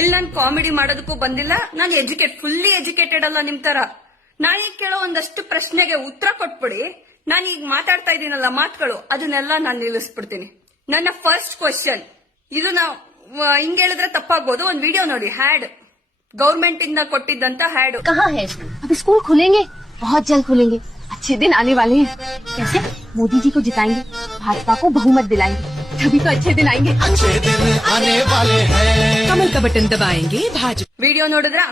ಇಲ್ಲಿ ನಾನು ಕಾಮಿಡಿ ಮಾಡೋದಕ್ಕೂ ಬಂದಿಲ್ಲ. ನಾನು ಫುಲ್ಲಿ ಎಜುಕೇಟೆಡ್ ಅಲ್ಲ ನಿಮ್ ತರ. ನಾನೀಗ ಕೇಳೋ ಒಂದಷ್ಟು ಪ್ರಶ್ನೆಗೆ ಉತ್ತರ ಕೊಟ್ಬಿಡಿ. ನಾನು ಈಗ ಮಾತಾಡ್ತಾ ಇದ್ದೀನಲ್ಲ ಮಾತುಗಳು, ಅದನ್ನೆಲ್ಲ ನಾನು ನಿಲ್ಲಿಸ್ಬಿಡ್ತೀನಿ. ನನ್ನ ಫಸ್ಟ್ ಕ್ವಶನ್ ಇದು. ನಾವು ಹಿಂಗ್ ಹೇಳಿದ್ರೆ ತಪ್ಪಾಗ್ಬೋದು. ಒಂದ್ ವಿಡಿಯೋ ನೋಡಿ, ಹ್ಯಾಡ್ ಗೌರ್ಮೆಂಟ್ ಇಂದ ಕೊಟ್ಟಿದ್ದಂತ ಹ್ಯಾಡ್. कहाँ है अभी स्कूल खुलेंगे, बहुत जल्द खुलेंगे. अच्छे दिन आने वाले हैं. कैसे मोदी जी को जिताएंगे, भाजपा को बहुमत दिलाएंगे, तभी तो अच्छे दिन आएंगे. अच्छे दिन आने वाले हैं. कमल का बटन दबाएंगे भाजपा. ವಿಡಿಯೋ ನೋಡಿದ್ರ?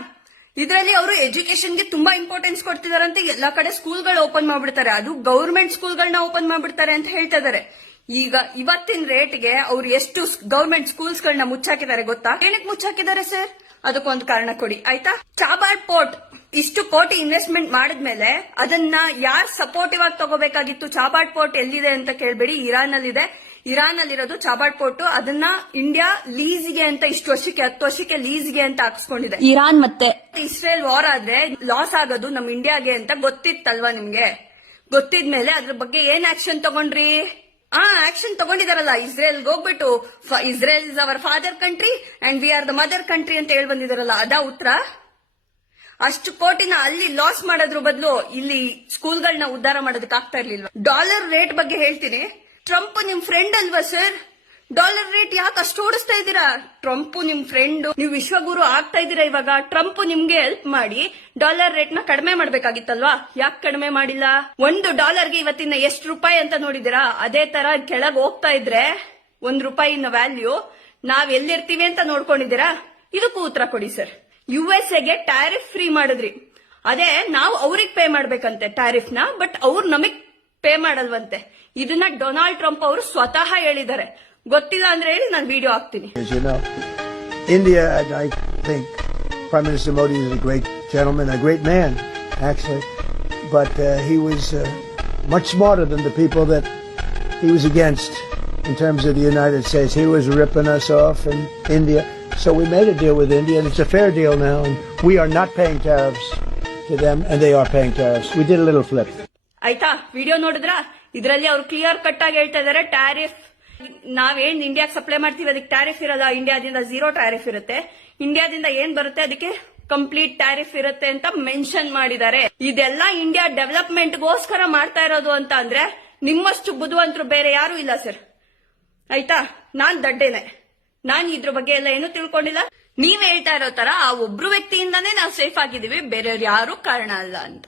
ಇದರಲ್ಲಿ ಅವರು ಎಜುಕೇಶನ್ಗೆ ತುಂಬಾ ಇಂಪಾರ್ಟೆನ್ಸ್ ಕೊಡ್ತಿದಾರಂತೆ. ಎಲ್ಲಾ ಕಡೆ ಸ್ಕೂಲ್ಗಳು ಓಪನ್ ಮಾಡ್ಬಿಡ್ತಾರೆ, ಅದು ಗೌರ್ಮೆಂಟ್ ಸ್ಕೂಲ್ಗಳನ್ನ ಓಪನ್ ಮಾಡ್ಬಿಡ್ತಾರೆ ಅಂತ ಹೇಳ್ತಾ ಇದಾರೆ. ಈಗ ಇವತ್ತಿನ ರೇಟ್ಗೆ ಅವ್ರು ಎಷ್ಟು ಗೌರ್ಮೆಂಟ್ ಸ್ಕೂಲ್ಸ್ ಗಳನ್ನ ಮುಚ್ಚಾಕಿದ್ದಾರೆ ಗೊತ್ತಾ? ಏನಕ್ಕೆ ಮುಚ್ಚಾಕಿದ್ದಾರೆ ಸರ್? ಅದಕ್ಕೊಂದು ಕಾರಣ ಕೊಡಿ ಆಯ್ತಾ. ಚಾಬಾಡ್ ಪೋರ್ಟ್ ಇಷ್ಟು ಕೋಟಿ ಇನ್ವೆಸ್ಟ್ಮೆಂಟ್ ಮಾಡಿದ್ಮೇಲೆ ಅದನ್ನ ಯಾರು ಸಪೋರ್ಟಿವ್ ಆಗಿ ತಗೋಬೇಕಾಗಿತ್ತು? ಚಾಬಾಡ್ ಪೋರ್ಟ್ ಎಲ್ಲಿದೆ ಅಂತ ಕೇಳ್ಬೇಡಿ, ಇರಾನ್ ಅಲ್ಲಿದೆ. ಇರಾನ್ ಅಲ್ಲಿರೋದು ಚಾಬಾಡ್ ಪೋರ್ಟ್. ಅದನ್ನ ಇಂಡಿಯಾ ಲೀಸ್ಗೆ ಅಂತ ಇಷ್ಟು ವರ್ಷಕ್ಕೆ 10 ವರ್ಷಕ್ಕೆ ಲೀಸ್ಗೆ ಅಂತ ಹಾಕ್ಸ್ಕೊಂಡಿದೆ. ಇರಾನ್ ಮತ್ತೆ ಇಸ್ರೇಲ್ ವಾರ್ ಆದ್ರೆ ಲಾಸ್ ಆಗೋದು ನಮ್ ಇಂಡಿಯಾಗೆ ಅಂತ ಗೊತ್ತಿತ್ತಲ್ವಾ ನಿಮ್ಗೆ? ಗೊತ್ತಿದ್ಮೇಲೆ ಅದ್ರ ಬಗ್ಗೆ ಏನ್ ಆಕ್ಷನ್ ತಗೊಂಡ್ರಿ? ಆಕ್ಷನ್ ತಗೊಂಡಿದಾರಲ್ಲ. ಇಸ್ರೇಲ್ಗೆ ಹೋಗ್ಬಿಟ್ಟು Israel is our father country and we are the mother country ಅಂತ ಹೇಳಿ ಬಂದಿದಾರಲ್ಲ, ಅದಾ ಉತ್ತರ? ಅಷ್ಟು ಕೋಟಿನ ಅಲ್ಲಿ ಲಾಸ್ ಮಾಡೋದ್ರ ಬದಲು ಇಲ್ಲಿ ಸ್ಕೂಲ್ಗಳನ್ನ ಉದ್ಧಾರ ಮಾಡೋದಕ್ಕೆ ಆಗ್ತಾ ಇರ್ಲಿಲ್ವಾ? ಡಾಲರ್ ರೇಟ್ ಬಗ್ಗೆ ಹೇಳ್ತೀನಿ. ಟ್ರಂಪ್ ನಿಮ್ ಫ್ರೆಂಡ್ ಅಲ್ವಾ ಸರ್? ಡಾಲರ್ ರೇಟ್ ಯಾಕೆ ಅಷ್ಟು ಓಡಿಸ್ತಾ ಇದ್ದೀರಾ? ಟ್ರಂಪ್ ನಿಮ್ ಫ್ರೆಂಡ್, ನೀವು ವಿಶ್ವಗುರು ಆಗ್ತಾ ಇದ್ದೀರಾ. ಇವಾಗ ಟ್ರಂಪ್ ನಿಮ್ಗೆ ಹೆಲ್ಪ್ ಮಾಡಿ ಡಾಲರ್ ರೇಟ್ ನ ಕಡಿಮೆ ಮಾಡ್ಬೇಕಾಗಿತ್ತಲ್ವಾ? ಯಾಕೆ ಕಡಿಮೆ ಮಾಡಿಲ್ಲ? $1 ಇವತ್ತಿನ ಎಷ್ಟು ರೂಪಾಯಿ ಅಂತ ನೋಡಿದಿರಾ? ಅದೇ ತರ ಕೆಳಗ್ ಹೋಗ್ತಾ ಇದ್ರೆ $1 ವ್ಯಾಲ್ಯೂ ನಾವ್ ಎಲ್ಲಿರ್ತೀವಿ ಅಂತ ನೋಡ್ಕೊಂಡಿದ್ದೀರಾ? ಇದಕ್ಕೂ ಉತ್ತರ ಕೊಡಿ ಸರ್. USA ಟ್ಯಾರಿಫ್ ಫ್ರೀ ಮಾಡಿದ್ರಿ, ಅದೇ ನಾವು ಅವ್ರಿಗೆ ಪೇ ಮಾಡ್ಬೇಕಂತೆ ಟ್ಯಾರಿಫ್ ನ, ಬಟ್ ಅವ್ರು ನಮಗ್ ಪೇ ಮಾಡಲ್ವಂತೆ. ಇದನ್ನ ಡೊನಾಲ್ಡ್ ಟ್ರಂಪ್ ಅವರು ಸ್ವತಃ ಹೇಳಿದ್ದಾರೆ. ಗೊತ್ತಿಲ್ಲ ಅಂದ್ರೆ ಹೇಳಿ, ನಾನು ವಿಡಿಯೋ ಹಾಕ್ತೀನಿ. You know, India, I think Prime Minister Modi is a great gentleman, a great man, actually, but he was much smarter than the people that he was against in terms of the United States. He was ripping us off in India. So we made a deal with India, and it's a fair deal now, and we are not paying tariffs to them, and they are paying tariffs. We did a little flip. ಆಯ್ತಾ? Video ನೋಡಿದ್ರ? ಇದರಲ್ಲಿ ಅವ್ರು clear cut ಆಗಿ ಹೇಳ್ತಾ ಇದಾರೆ, tariff ನಾವೇನ್ ಇಂಡಿಯಾಗೆ supply ಮಾಡ್ತೀವಿ ಅದಕ್ಕೆ ಟ್ಯಾರಿಫ್ ಇರಲ್ಲ, ಇಂಡಿಯಾದಿಂದ 0 ಟ್ಯಾರಿಫ್ ಇರುತ್ತೆ. ಇಂಡಿಯಾದಿಂದ ಏನ್ ಬರುತ್ತೆ ಅದಕ್ಕೆ ಕಂಪ್ಲೀಟ್ ಟ್ಯಾರಿಫ್ ಇರುತ್ತೆ ಅಂತ ಮೆನ್ಷನ್ ಮಾಡಿದ್ದಾರೆ. ಇದೆಲ್ಲ ಇಂಡಿಯಾ ಡೆವಲಪ್ಮೆಂಟ್ಗೋಸ್ಕರ ಮಾಡ್ತಾ ಇರೋದು ಅಂತ ಅಂದ್ರೆ ನಿಮ್ಮಷ್ಟು ಬುದ್ಧಿವಂತರು ಬೇರೆ ಯಾರು ಇಲ್ಲ ಸರ್. ಆಯ್ತಾ? ನಾನ್ ದಡ್ಡೇನೆ, ನಾನ್ ಇದ್ರ ಬಗ್ಗೆ ಎಲ್ಲ ಏನು ತಿಳ್ಕೊಂಡಿಲ್ಲ. ನೀವ್ ಹೇಳ್ತಾ ಇರೋ ತರ ಆ ಒಬ್ರು ವ್ಯಕ್ತಿಯಿಂದಾನೇ ನಾವು ಸೇಫ್ ಆಗಿದೀವಿ, ಬೇರೆಯವ್ರು ಯಾರು ಕಾರಣ ಅಲ್ಲ ಅಂತ.